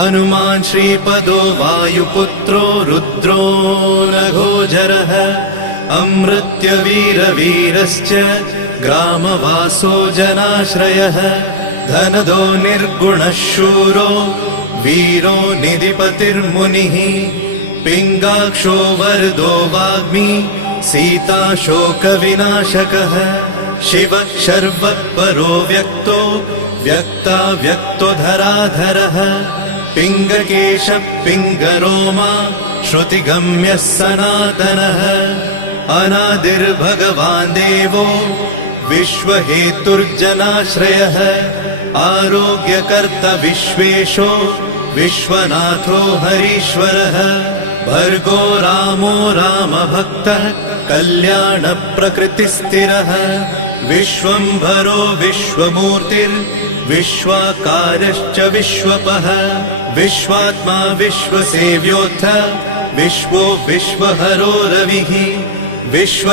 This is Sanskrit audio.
हनुमान् श्रीपदो वायुपुत्रो रुद्रो नघोजरः अमृत्यवीरवीरश्च ग्रामवासो जनाश्रयः धनदो निर्गुणः शूरो वीरो निधिपतिर्मुनिः पिङ्गाक्षो वरदो वाग्मी सीता शोकविनाशकः शिवः शर्वपरो व्यक्तो व्यक्तो धराधरः पिङ्गकेशः पिङ्गरोमा श्रुतिगम्यः सनातनः अनादिर्भगवान् देवो विश्वहेतुर्जनाश्रयः आरोग्यकर्ता विश्वेशो विश्वनाथो हरीश्वरः भर्गो रामो रामभक्तः कल्याणप्रकृतिस्थिरः विश्वम्भरो विश्वमूर्तिर्विश्वाकारश्च विश्वपः विश्वात्मा विश्वसेव्योऽथ विश्वो विश्वहरो रविः विश्व